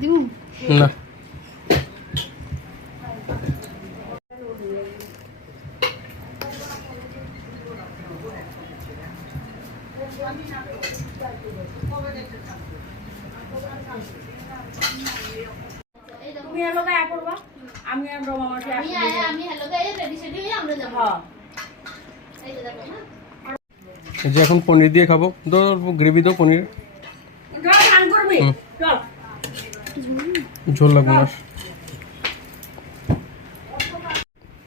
দিব না তুমি হ্যালো গায়ে পড়বা আমি আর রমা মাসি আমি হ্যালো গায়ে রেডি সেডি হয়ে আমরা যাব হ্যাঁ এই যে দেখো না এই যে এখন পনির দিয়ে খাবো তো গ্রেভি তো পনির চল রান করবি চল ঝোল লাগবে না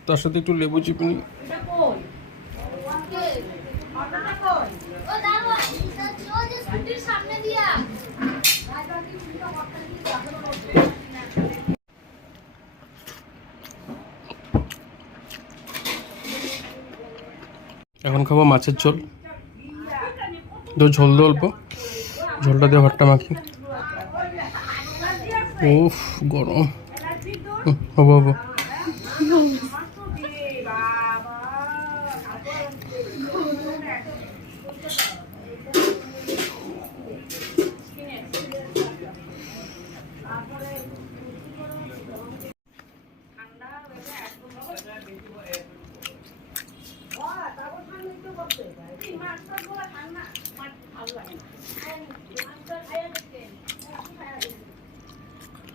তার সাথে একটু লেবু চিপনি এটা কই অটোটা কই ও দাঁড়াও ও যে স্কুটির সামনে দিয়া এখন খাবো মাছের ঝোল তো ঝোল দো অল্প ঝোলটা দিয়ে ভাতটা মাখি উফ গরম হবো হবো ভালো লাগে না